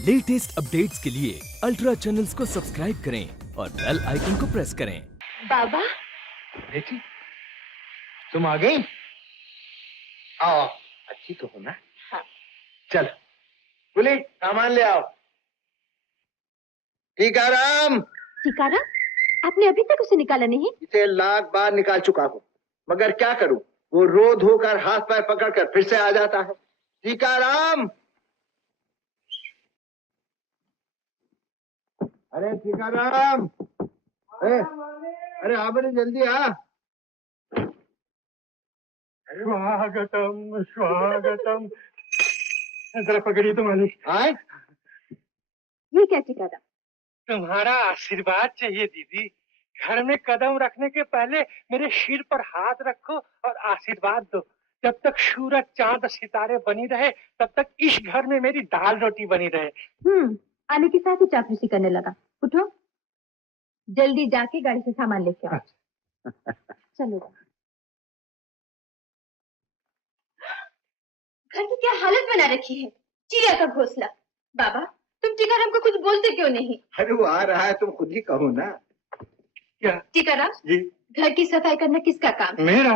Latest updates के लिए ultra channels को सब्सक्राइब करें और बेल आइकन को प्रेस करें। बाबा, बेटी, तुम आ गई? आओ, अच्छी तो हो ना? हाँ। चल, बोले सामान ले आओ। टीकाराम, टीकाराम, आपने अभी तक उसे निकाला नहीं? इसे लाख बार निकाल चुका हूँ, मगर क्या करूं? वो रो धोकर हाथ पैर पकड़कर फिर से आ जाता है। टीकाराम, अरे टीकाराम, अरे आ बड़े जल्दी आ। स्वागतम स्वागतम। जरा पकड़िए तुम्हारी। आए? ये क्या टीकाराम? तुम्हारा आशीर्वाद चाहिए दीदी। घर में कदम रखने के पहले मेरे सिर पर हाथ रखो और आशीर्वाद दो। जब तक सूरज चांद सितारे बनी रहे तब तक इस घर में मेरी दाल रोटी बनी रहे। आने के साथ ही चापलूसी करने लगा। उठो, जल्दी जाके गाड़ी से सामान लेके आओ। चलो। घर की क्या हालत बना रखी है, चिड़िया का घोंसला। बाबा, तुम टीकाराम को कुछ बोलते क्यों नहीं? अरे वो आ रहा है, तुम खुद ही कहो ना। क्या? टीकाराम जी? घर की सफाई करना किसका काम है? मेरा।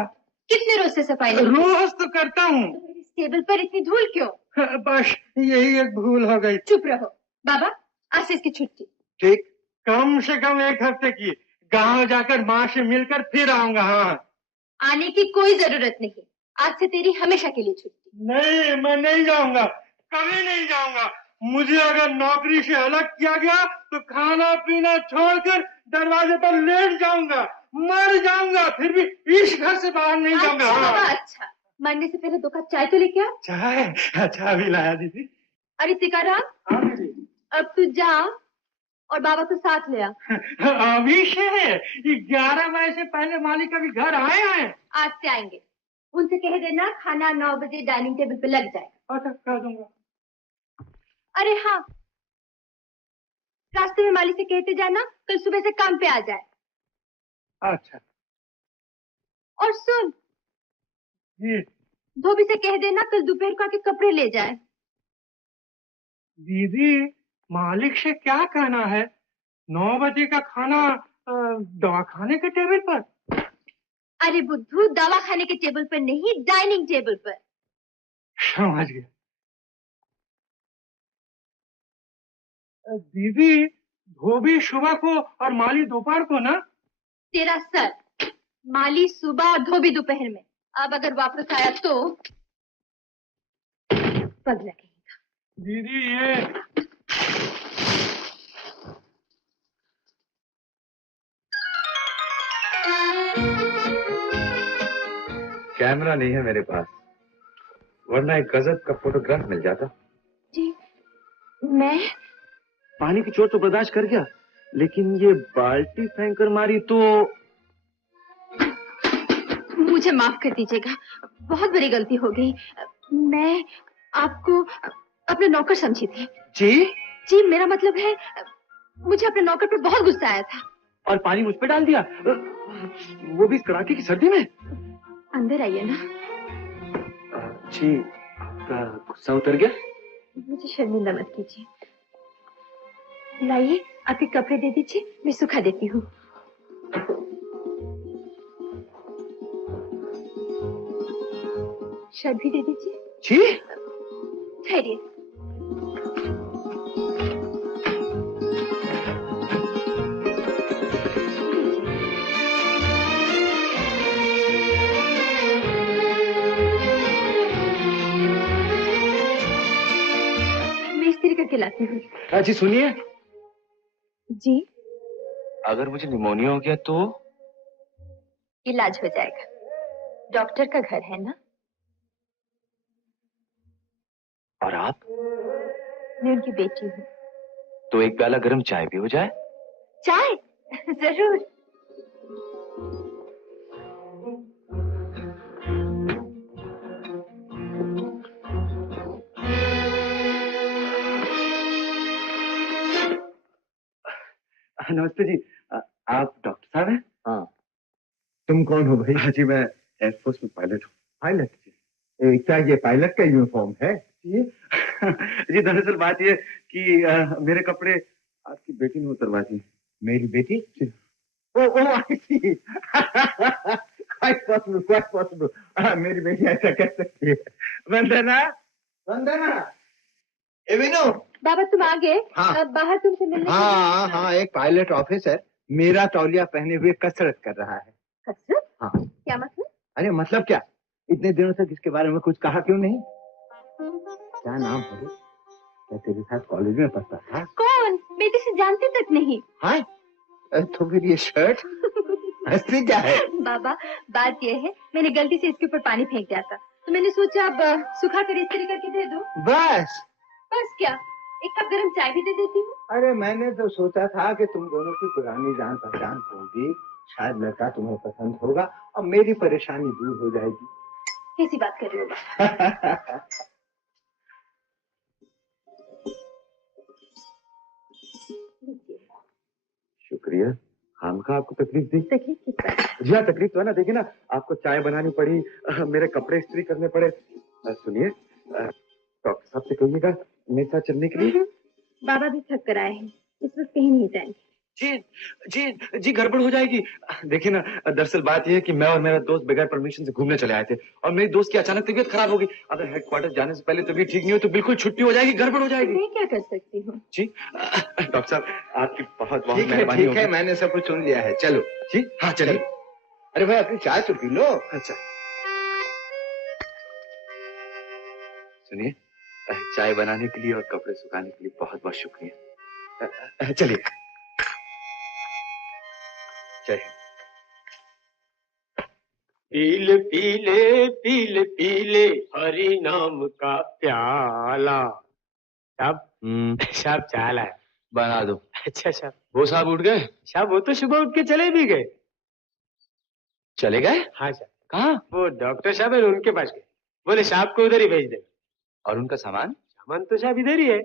कितने रोज से सफाई नहीं? रोज तो करता हूँ। इस टेबल पर इतनी धूल क्यों? बस यही एक भूल हो गई। चुप रहो बाबा, आज से इसकी छुट्टी। ठीक, कम से कम एक हफ्ते की। गांव जाकर माँ से मिलकर फिर आऊंगा। हाँ, आने की कोई जरूरत नहीं, आज से तेरी हमेशा के लिए छुट्टी। नहीं, मैं नहीं जाऊंगा, कभी नहीं जाऊंगा। मुझे अगर नौकरी से अलग किया गया तो खाना पीना छोड़कर दरवाजे पर लेट जाऊंगा, मर जाऊंगा, फिर भी इस घर से बाहर नहीं जाऊंगा। अच्छा बाबा, अच्छा। मरने से पहले 2 कप चाय तो लेके आ। चाय? अच्छा भी लाया दीदी। अरे टीकाराम, हाँ दीदी। अब तू जा और बाबा को साथ ले आ। अभी से 11 बजे से पहले मालिक अभी घर आए हैं? आज से आएंगे। उनसे कह देना खाना 9 बजे डाइनिंग टेबल पे लग जाए। अच्छा, कह दूंगा। अरे हाँ, रास्ते में मालिक से कहते जाना कल सुबह से काम पे आ जाए। अच्छा और सुन, जी। धोबी से कह देना कल दोपहर को आके कपड़े ले जाए। दीदी, मालिक से क्या कहना है? 9 बजे का खाना दवा खाने के टेबल पर? अरे बुद्धू, दवा खाने के टेबल पर नहीं, डाइनिंग टेबल पर। समझ गया। दीदी, धोबी सुबह को और माली दोपहर को ना? तेरा सर, माली सुबह और धोबी दोपहर में। अब अगर वापस आया तो पग लगेगा। दीदी ये कैमरा नहीं है मेरे पास, वरना एक गजब का फोटोग्राफ मिल जाता। जी, मैं पानी की चोट तो बर्दाश्त कर गया, लेकिन ये बाल्टी फेंक कर मारी तो। मुझे माफ कर दीजिएगा, बहुत बड़ी गलती हो गई। मैं आपको अपने नौकर समझी थी। जी? जी, मेरा मतलब है मुझे अपने नौकर पर बहुत गुस्सा आया था। और पानी मुझ पे डाल दिया, वो भी इस कड़ाके की सर्दी में। अंदर आइए ना। जी, आपका गुस्सा उतर गया? मुझे शर्मिंदा मत कीजिए। लाइए, आपके कपड़े दे दीजिए, मैं सुखा देती हूँ। शर्ट भी दे दीजिए। जी? ठहरिए। मैं इस्त्री करके लाती हूँ। जी सुनिए, जी? अगर मुझे निमोनिया हो गया तो? इलाज हो जाएगा, डॉक्टर का घर है ना। और आप? मैं उनकी बेटी हूँ। तो एक प्याला गर्म चाय भी हो जाए? चाय? जरूर। नमस्ते जी, आप डॉक्टर साहब हैं? हाँ। तुम कौन हो भाई? जी मैं एयरफोर्स में पायलट हूँ। पायलट? क्या ये पायलट का यूनिफॉर्म है? ये जी दरअसल बात ये कि मेरे कपड़े आपकी बेटी ने उतरवा दी। मेरी बेटी? Oh oh I see. Quite possible. मेरी बेटी ऐसा कर सकती है। वंदना, वंदना, ए विनू। बाबा तुम आ गए? हाँ। बाहर तुमसे मिलने के लिए- हाँ हाँ, एक पायलट ऑफिसर मेरा तौलिया पहने हुए कसरत कर रहा है। कसरत? हाँ। क्या मतलब? अरे मतलब क्या, इतने दिनों तक इसके बारे में कुछ कहा क्यों नहीं? क्या नाम है? क्या तेरे साथ कॉलेज में पढ़ता था? कौन? मैं तो इसे जानती तक नहीं। हाँ? तो फिर ये शर्ट हंसती क्या है? बाबा बात यह है, मैंने गलती से इसके ऊपर पानी फेंक दिया था, तो मैंने सोचा अब सुखा कर इस्त्री करके दे दूं। बस? बस क्या, एक कप गरम चाय भी दे देती हूँ। अरे मैंने तो सोचा था कि तुम दोनों की पुरानी जान पहचान होगी, शायद लड़का तुम्हें पसंद होगा और मेरी परेशानी दूर हो जाएगी। कैसी बात कर रहे हो बाबा? लीजिए। शुक्रिया। हम का आपको तकलीफ दी? तकलीफ किस बात? जी हाँ, तकलीफ तो है ना। देखिए ना, आपको चाय बनानी पड़ी, मेरे कपड़े इस्त्री करने पड़े। सुनिए, डॉक्टर साहब से कहिएगा मेरे साथ चलने के लिए। बाबा भी थक कर आए हैं, इस वक्त कहीं नहीं जाएंगे। जी जी जी, गड़बड़ हो जाएगी। देखिए ना, दरअसल बात यह है कि मैं और मेरा दोस्त बगैर परमिशन से घूमने चले आए थे और मेरी दोस्त की अचानक तबीयत खराब होगी। अगर हेडक्वार्टर जाने से पहले तबीयत ठीक नहीं हो तो बिल्कुल छुट्टी हो जाएगी, गड़बड़ हो जाएगी। मैं क्या कर सकती हूँ? जी डॉक्टर साहब, आपकी बहुत बहुत ठीक है मेहरबानी ठीक है, होगी। मैंने सब कुछ सुन लिया है, चलो। जी हाँ, चलिए। अरे भाई अपनी चाय तो पी लो। अच्छा सुनिए, चाय बनाने के लिए और कपड़े सुखाने के लिए बहुत बहुत शुक्रिया। चलिए, जय हिंद। पीले पीले पीले पीले हरि नाम का प्याला। साहब साहब चाल है, बना दो। अच्छा साहब। वो साहब उठ गए? साहब वो तो सुबह उठ के चले भी गए। चले गए? हाँ साहब। कहाँ? वो डॉक्टर साहब है उनके पास गए, बोले साहब को उधर ही भेज दे। और उनका सामान? सामान तो साहब इधर ही है,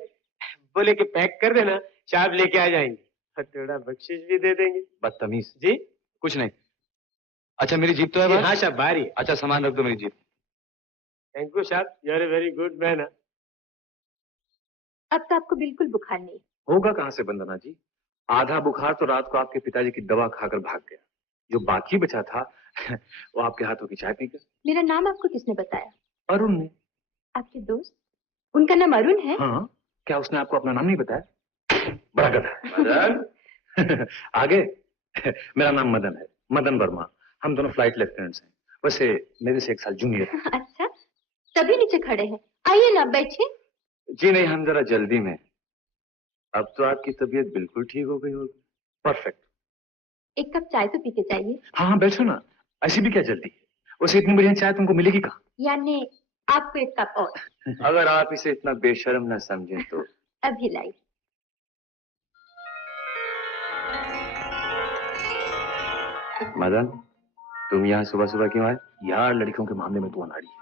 बोले कि पैक कर देना, साहब लेके आ जाएंगे और थोड़ा बख्शिश भी दे देंगे। बदतमीज। जी कुछ नहीं। अच्छा मेरी जीप तो है जी, बाहर? हाँ साहब बाहर ही है। अच्छा सामान रख दो मेरी जीप। थैंक यू साहब, you are a very good man. अब तो आपको बिल्कुल बुखार नहीं। होगा कहाँ से वंदना जी, आधा बुखार तो रात को आपके पिताजी की दवा खाकर भाग गया। जो बाकी बचा था वो आपके हाथों की चाय पीकर। मेरा नाम आपको किसने बताया? अरुण ने। आपके दोस्त? उनका नाम अरुण है? हाँ, क्या उसने आपको अपना नाम नहीं बताया? बड़ा गधा है। मदन आगे मेरा नाम मदन है, मदन वर्मा। हम दोनों फ्लाइट लेफ्टिनेंट्स हैं, वैसे मेरे से 1 साल जूनियर है। अच्छा, तभी नीचे खड़े हैं, आइए ना बैठिए। जी नहीं, हम जरा जल्दी में। अब तो आपकी तबीयत बिल्कुल ठीक हो गई होगी। परफेक्ट। एक कप चाय तो पीते जाइए। हाँ हाँ बैठो ना, ऐसी भी क्या जल्दी है? वैसे इतनी बढ़िया चाय तुमको मिलेगी कहाँ? यानी आपको एक कप और। अगर आप इसे इतना बेशर्म न समझें तो। अभी लाई। मदन, तुम यहाँ सुबह सुबह क्यों आए? यार लड़कियों के मामले में तू अनाड़ी है।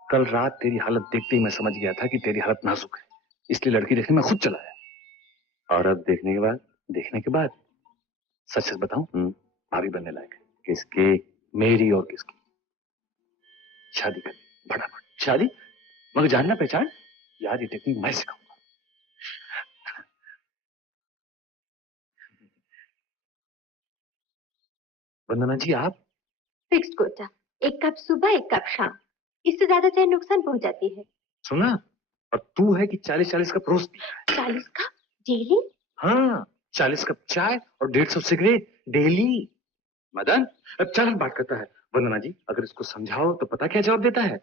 कल रात तेरी हालत देखते ही मैं समझ गया था कि तेरी हालत नाजुक है, इसलिए लड़की देखने मैं खुद चला आया। और अब देखने के बाद सच सच बताऊं, भाभी बनने लायक है। किसकी? मेरी और किसकी? शादी करनी, फटाफट शादी। मगर जानना पहचान, यार ये टेक्निक मैं सिखाऊंगा। वंदना जी आप? फिक्स्ड कोटा, एक कप सुबह एक कप शाम, इससे ज्यादा चाय नुकसान पहुंचाती है। सुना? और तू है कि 40-40 कप रोज पी? 40 cup daily? हाँ, 40 कप चाय और 150 सिगरेट डेली। मदन अब चल बात करता है। वंदना जी अगर इसको समझाओ तो पता क्या जवाब देता है?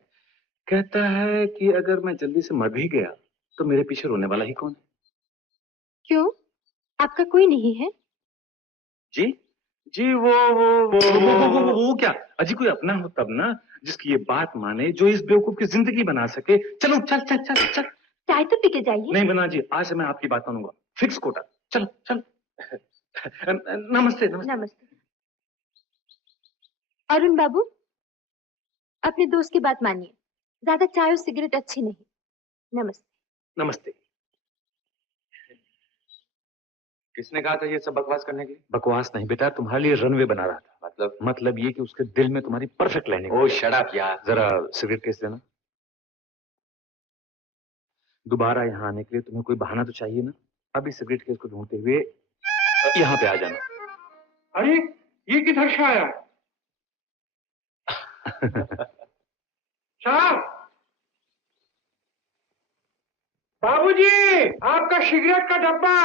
कहता है कि अगर मैं जल्दी से मर भी गया तो मेरे पीछे रोने वाला ही कौन है? क्यों, आपका कोई नहीं है? जी जी वो क्या? अजी कोई अपना हो तब ना, जिसकी ये बात माने, जो इस बेवकूफ की जिंदगी बना सके। चलो चल चल चल चल। चाय तो पी के जाइए। नहीं वंदना जी, आज से मैं आपकी बात मानूंगा। फिक्स कोटा। चलो चल। नमस्ते नमस्ते। नमस्ते। अरुण बाबू, अपने दोस्त की बात मानिए, ज्यादा चाय और सिगरेट अच्छी नहीं। नमस्ते। नमस्ते। किसने कहा था ये सब बकवास करने की? बकवास नहीं बेटा, तुम्हारे लिए रनवे बना रहा था। मतलब ये कि उसके दिल में तुम्हारी परफेक्ट लैंडिंग। ओह शट अप यार, जरा सिगरेट केस देना। दोबारा यहाँ आने के लिए तुम्हें कोई बहाना तो चाहिए ना। अभी सिगरेट केस को ढूंढते हुए यहाँ पे आ जाना। अरे ये किधर से आया? साहब, बाबूजी, आपका सिगरेट का डब्बा।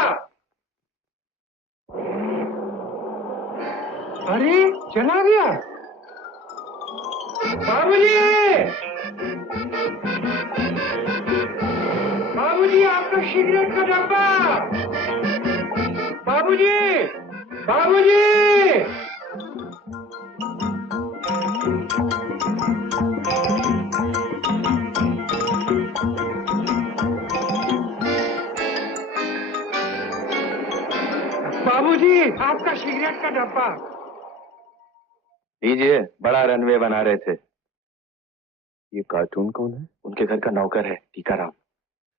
अरे चला गया। बाबूजी, बाबूजी, आपका सिगरेट का डब्बा। बाबूजी, बाबूजी। बाबूजी, आपका सिगरेट का डब्बा। लीजिए, बड़ा रनवे बना रहे थे। ये कार्टून कौन है? उनके घर का नौकर है, टीकाराम।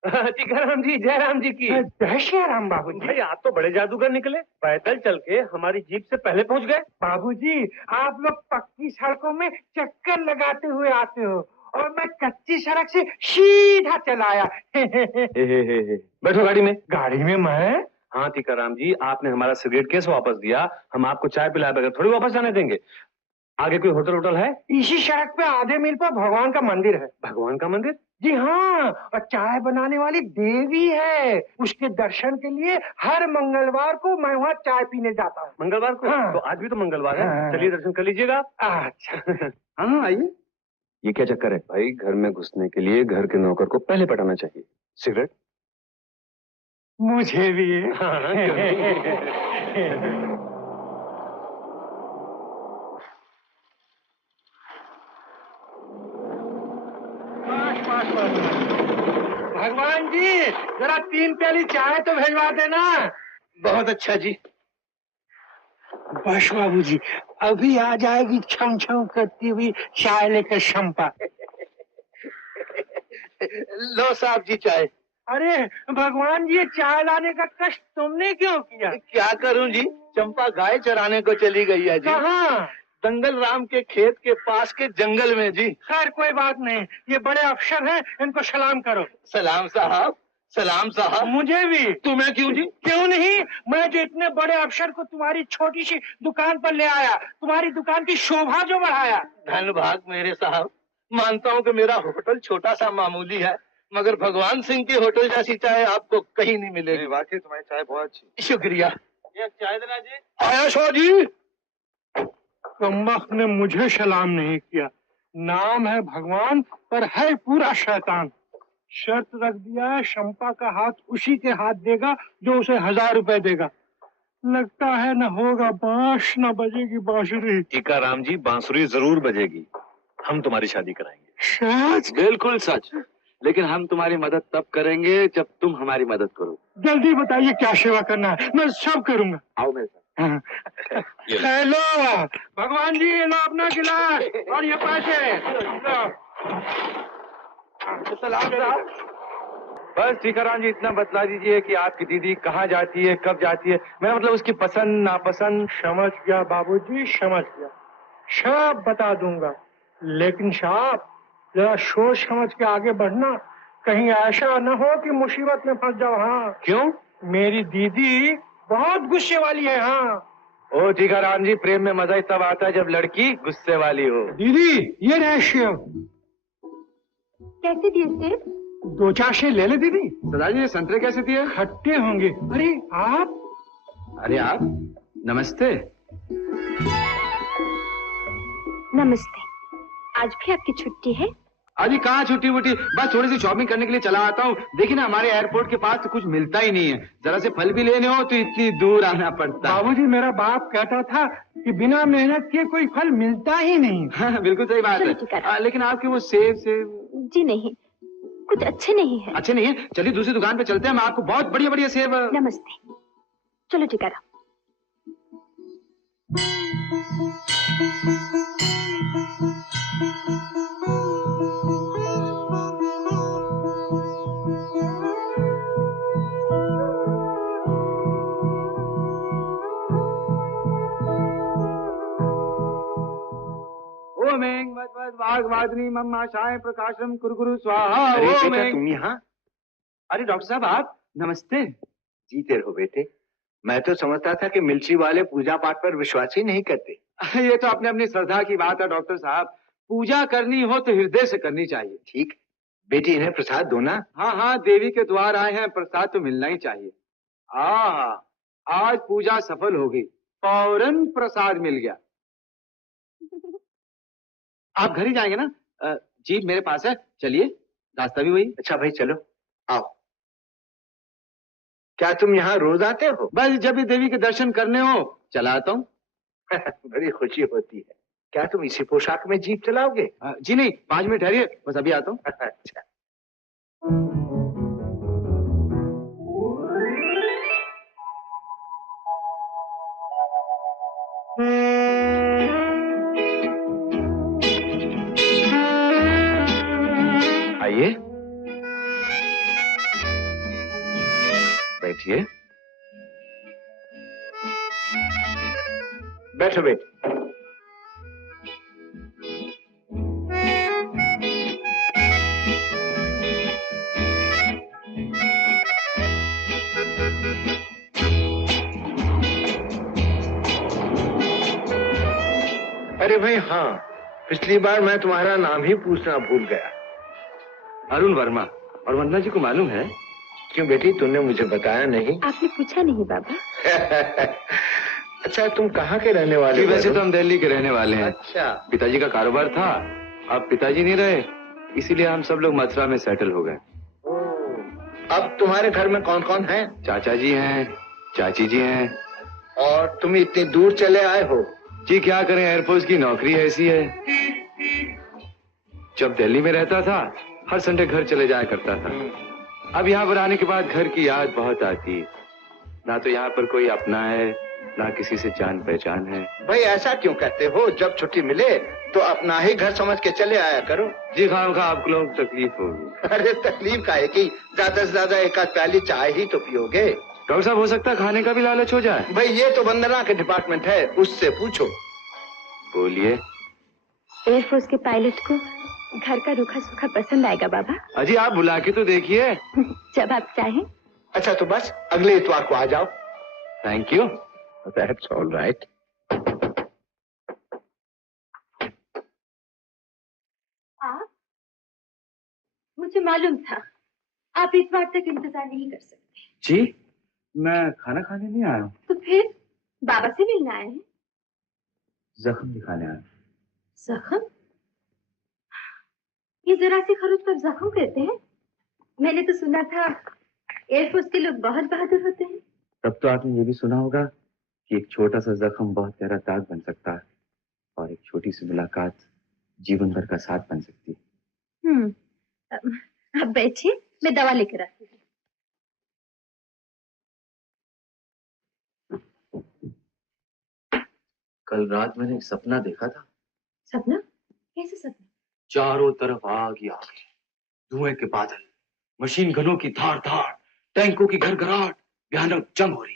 टीकाराम जी, जयराम जी की। जय श्री राम बाबूजी। भाई आप तो बड़े जादूगर निकले, पैदल चल के हमारी जीप से पहले पहुंच गए। बाबूजी, आप लोग पक्की सड़कों में चक्कर लगाते हुए आते हो और मैं कच्ची सड़क से सीधा चलाया। बैठो गाड़ी में। गाड़ी में मैं? हाँ टीकाराम जी, आपने हमारा सिगरेट केस वापस दिया, हम आपको चाय पिलाए बगैर थोड़ी वापस जाने देंगे। आगे कोई होटल वोटल है? इसी सड़क पे आधे मील पर भगवान का मंदिर है। भगवान का मंदिर? जी हाँ, और चाय बनाने वाली देवी है। उसके दर्शन के लिए हर मंगलवार को मैं वहाँ चाय पीने जाता हूँ। मंगलवार को? हाँ। तो आज भी तो मंगलवार है। हाँ। चलिए दर्शन कर लीजिएगा। अच्छा। हाँ आइए। ये क्या चक्कर है भाई? घर में घुसने के लिए घर के नौकर को पहले पटाना चाहिए। सिगरेट? मुझे भी है। हाँ, भगवान जी, जरा 3 प्याली चाय तो भिजवा देना। बहुत अच्छा जी। बस बाबूजी, अभी आ जाएगी छम छम करती हुई चाय लेकर शंपा। लो साहब जी चाय। अरे भगवान जी, ये चाय लाने का कष्ट तुमने क्यों किया? क्या करूं जी, चंपा गाय चराने को चली गई है जी। कहाँ? दंगल राम के खेत के पास के जंगल में जी। खैर कोई बात नहीं, ये बड़े अफसर हैं, इनको सलाम करो। सलाम साहब, सलाम साहब। मुझे भी। तुम्हें क्यों जी? क्यों नहीं, मैं जो इतने बड़े अफसर को तुम्हारी छोटी सी दुकान पर ले आया, तुम्हारी दुकान की शोभा जो बढ़ाया। धन भाग मेरे साहब, मानता हूँ कि मेरा होटल छोटा सा मामूली है, मगर भगवान सिंह के होटल जैसी चाय आपको कहीं नहीं मिलेगी। वाकई तुम्हारी चाय बहुत अच्छी। शुक्रिया। एक चाय देना जी। आया शो जी। कमबख्त ने मुझे सलाम नहीं किया। नाम है भगवान पर है पूरा शैतान। शर्त रख दिया है, शंपा का हाथ उसी के हाथ देगा जो उसे 1000 रुपए देगा। लगता है न होगा बांस न बजेगी बांसुरी। टीकाराम जी, बांसुरी जरूर बजेगी। हम तुम्हारी शादी कराएंगे। सच? बिल्कुल सच। लेकिन हम तुम्हारी मदद तब करेंगे जब तुम हमारी मदद करो। जल्दी बताइए क्या सेवा करना है, मैं सब करूंगा। आओ मेरे साथ। हाँ। हेलो भगवान जी, ये लो अपना गिलास और ये पैसे लो। सलाम साहब। बस टीकाराम जी, इतना बतला दीजिए कि आपकी दीदी कहाँ जाती है, कब जाती है। मेरा मतलब उसकी पसंद नापसंद। समझ गया बाबूजी, समझ गया, सब बता दूंगा। लेकिन साहब, जरा सोच समझ के आगे बढ़ना, कहीं ऐसा न हो कि मुसीबत में फंस जाओ। हाँ। क्यों? मेरी दीदी बहुत गुस्से वाली है। हाँ। ओ टीकाराम जी, प्रेम में मजा ही तब आता है जब लड़की गुस्से वाली हो। दीदी, ये रहस्य। कैसे दिए सेब? 2-4 से ले ले दीदी। दादाजी, ये संतरे कैसे दिए? खट्टे होंगे। अरे आप? अरे आप, नमस्ते। नमस्ते। आज भी आपकी छुट्टी है? अभी कहाँ छुट्टी वुट्टी, बस थोड़ी सी शॉपिंग करने के लिए चला आता हूँ। देखिए ना, हमारे एयरपोर्ट के पास तो कुछ मिलता ही नहीं है। जरा से फल भी लेने हो तो इतनी दूर आना पड़ता है। बाबूजी, मेरा बाप कहता था कि बिना मेहनत के कोई फल मिलता ही नहीं। हाँ, बिल्कुल सही बात चलो ठीक है। है। लेकिन आपके वो सेब जी नहीं, कुछ अच्छे नहीं है। अच्छे नहीं है। चलिए दूसरी दुकान पे चलते हैं, मैं आपको बहुत बढ़िया बढ़िया सेब। नमस्ते। चलो टिकाराम। ओम ऐं वद वद वाग वादनी मम आशाय प्रकाशम कुरु कुरु स्वाहा। अरे ओम बेटा, ऐं। तुम यहाँ? अरे डॉक्टर साहब आप, नमस्ते। जीते रहो बेटे। मैं तो समझता था कि मिलिट्री वाले पूजा पाठ पर विश्वास ही नहीं करते। ये तो अपने अपनी श्रद्धा की बात है डॉक्टर साहब। पूजा करनी हो तो हृदय से करनी चाहिए। ठीक, बेटी इन्हें प्रसाद दो ना। हाँ हाँ, देवी के द्वार आए हैं, प्रसाद तो मिलना ही चाहिए। आज पूजा सफल हो गई, फौरन प्रसाद मिल गया। आप घर ही जाएंगे ना? जीप मेरे पास है, चलिए, रास्ता भी वही। अच्छा भाई चलो, आओ। क्या तुम यहाँ रोज आते हो? बस जब भी देवी के दर्शन करने हो चला आता हूँ। बड़ी खुशी होती है। क्या तुम इसी पोशाक में जीप चलाओगे? जी नहीं, 5 मिनट ठहरिए, बस अभी आता हूँ। अच्छा। आइए, बैठिए। बैठो बेटी। अरे भाई हाँ, पिछली बार मैं तुम्हारा नाम ही पूछना भूल गया। अरुण वर्मा। और वंदना जी को मालूम है? क्यों बेटी, तुमने मुझे बताया नहीं? आपने पूछा नहीं बाबा। अच्छा, तुम कहाँ के रहने वाले हो? वैसे तो हम दिल्ली के रहने वाले हैं। अच्छा। पिताजी का कारोबार था, अब पिताजी नहीं रहे, इसीलिए हम सब लोग मथुरा में सेटल हो गए। अब तुम्हारे घर में कौन कौन है? चाचा जी हैं, चाची जी हैं। और तुम इतनी दूर चले आए हो? जी क्या करें, एयरफोर्स की नौकरी ऐसी है। जब दिल्ली में रहता था हर संडे घर चले जाया करता था। अब यहाँ पर आने के बाद घर की याद बहुत आती है। ना तो यहाँ पर कोई अपना है, ना किसी से जान पहचान है। भाई ऐसा क्यों कहते हो? जब छुट्टी मिले तो अपना ही घर समझ के चले आया करो। जी खामखा आपको लोग तकलीफ होगी। अरे तकलीफ का है कि ज्यादा से ज्यादा एक आध प्याली चाय ही तो पियोगे। डॉक्टर साहब, हो सकता है खाने का भी लालच हो जाए। भाई ये तो वंदना के डिपार्टमेंट है, उससे पूछो। बोलिए। एयरफोर्स के पायलट को घर का रूखा सूखा पसंद आएगा बाबा। अजी आप बुला के तो देखिए। जब आप चाहें। अच्छा तो बस अगले इतवार को आ जाओ। Thank you. That's all right. आप? मुझे मालूम था आप इस बार तक इंतजार नहीं कर सकते। जी मैं खाना खाने नहीं आया हूँ। तो फिर बाबा से मिलने आए हैं? जख्म दिखाने आया। जख्म? ये जरा सी खरोच पर जख्म कहते हैं? मैंने तो सुना था एयरफोर्स के लोग बहुत बहादुर होते हैं। तब तो आपने ये भी सुना होगा कि एक छोटा सा जख्म बहुत गहरा दाग बन सकता है और एक छोटी सी मुलाकात जीवन भर का साथ बन सकती है। अब बैठिए, मैं दवा लेकर आती हूँ। कल रात मैंने एक सपना देखा था। सपना? कैसे सपना? चारों तरफ आग ही आग है, धुएं के बादल, मशीन गनों की धार धार, टैंकों की घरघराहट, भयानक जंग हो रही।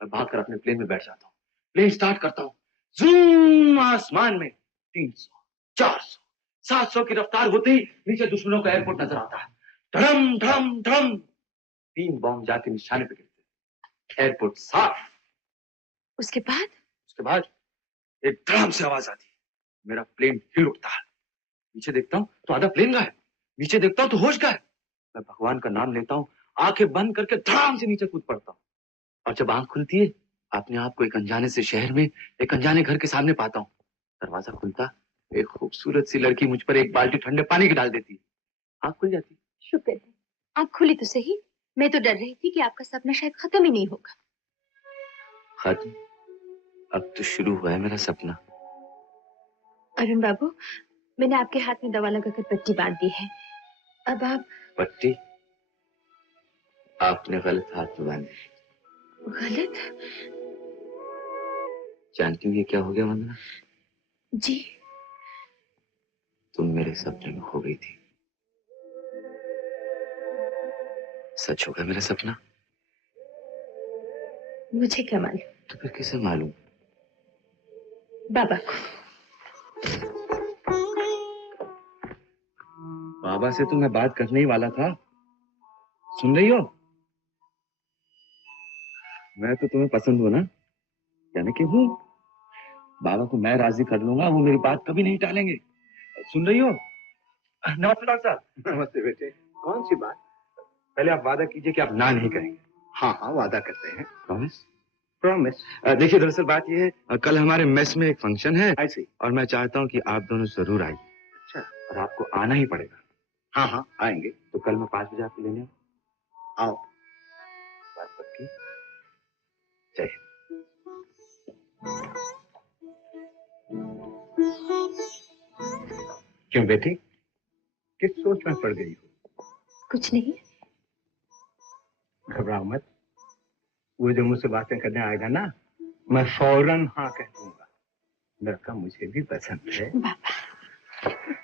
मैं भागकर अपने प्लेन में बैठ जाता हूँ, प्लेन स्टार्ट करता हूँ, जूम, आसमान में 300, 400, 700 की रफ्तार होते ही नीचे दुश्मनों का एयरपोर्ट नजर आता है। धड़म धड़म धड़म, 3 बॉम्ब जाके निशाने पे गिरते, एयरपोर्ट साफ। उसके बाद एक धड़ाम से आवाज आती है, मेरा प्लेन फिर उठता है। नीचे देखता हूँ तो आधा प्लेन गायब, नीचे देखता हूँ तो होश गायब। मैं भगवान का नाम लेता हूँ, आंखें बंद करके धड़ाम से नीचे कूद पड़ता हूँ। और जब आंख खुलती है अपने आप को एक अनजाने से शहर में एक अनजाने घर के सामने पाता हूँ। दरवाजा खुलता, एक खूबसूरत सी लड़की मुझ पर एक बाल्टी ठंडे पानी की डाल देती है, आंख खुल जाती। शुक्र है आंख खुली तो सही। मैं तो डर रही थी कि आपका सपना शायद खत्म ही नहीं होगा। खत्म? अब तो शुरू हुआ है मेरा सपना। अरुण बाबू, मैंने आपके हाथ में दवा लगाकर पट्टी बांध दी है। अब आप। पट्टी? आपने गलत हाथ में बांधी। गलत? जानती हूँ ये क्या हो गया वंदना? जी? तुम मेरे सपने में खो गई थी। सच होगा मेरा सपना? मुझे क्या मालूम? तो फिर किसे मालूम? बाबा को। बाबा से तो मैं बात करने ही वाला था। सुन रही हो? मैं तो तुम्हें पसंद हूं ना, यानी कि हूँ। बाबा को मैं राजी कर लूंगा, वो मेरी बात कभी नहीं टालेंगे। सुन रही हो? नमस्ते डॉक्टर साहब। नमस्ते बेटे। कौन सी बात? पहले आप वादा कीजिए कि आप ना नहीं करेंगे। हाँ हाँ, वादा करते हैं। प्रॉमिस? प्रॉमिस। देखिए, दरअसल बात ये है, कल हमारे मेस में एक फंक्शन है ऐसी। और मैं चाहता हूँ कि आप दोनों जरूर आइए। अच्छा। और आपको आना ही पड़ेगा। हाँ हाँ, आएंगे। तो कल मैं 5 बजे आपको लेने आऊं? आओ। बात पक्की? जय हिंद। क्यों बेटी, किस सोच में पड़ गई हो? कुछ नहीं। घबराओ मत। वो जो मुझसे बातें करने आएगा ना, मैं फौरन हाँ कह दूंगा। लड़का मुझे भी पसंद है। बाबा।